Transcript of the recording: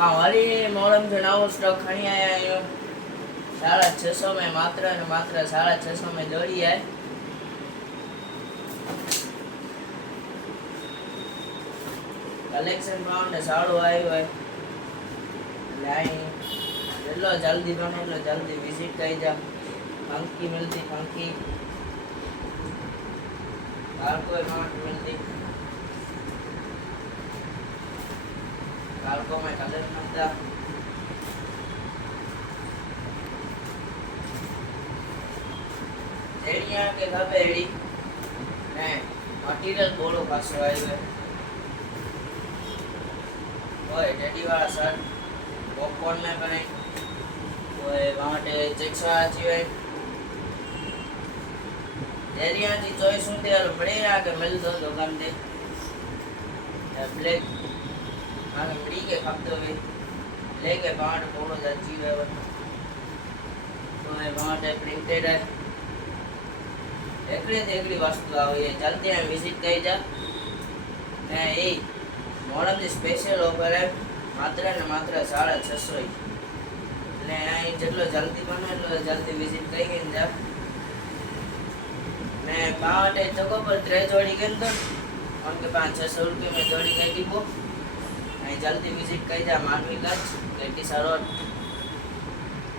વળી મોડમ થી નવો સ્ટોક ખણી આયા 650 में मात्र ने मात्र 650 में जोड़ी है। कलेक्शन पाउंड साड़ो आयो है लाइन चलो जल्दी बने लो जल्दी विजिट कर जा। फंकी मिलती फंकी कार को मार्ट मिलती कार को में कलर मिलता एरिया के सब एडी ने मटेरियल बोलो पासो आयो है ओए टेडी वाला शर्ट पॉपकॉर्न में करे ओए वाटे चेक्स वाला चाहिए एरिया की चॉइस होती है बढ़िया के मिल दो दुकान दे ब्लैक आगे मिडी के खपते हुए लेके पाट बोलो जाची है ओए वाटे प्रिंटेड है एकड़ी वस्तु आवे है जल्दी हम विजिट कर जा ने ए मॉडल की स्पेशल ऑफर है मात्र ने मात्र 650 એટલે આ જેટલો જલ્દી બને એટલો જલ્દી વિઝિટ કરી ને જા ને બાવટે જગો પર ત્રે જોડી के तो उनके 500 रुपये में जोड़ी कह दी वो जल्दी विजिट कर जा मानवी गंज 20 रोड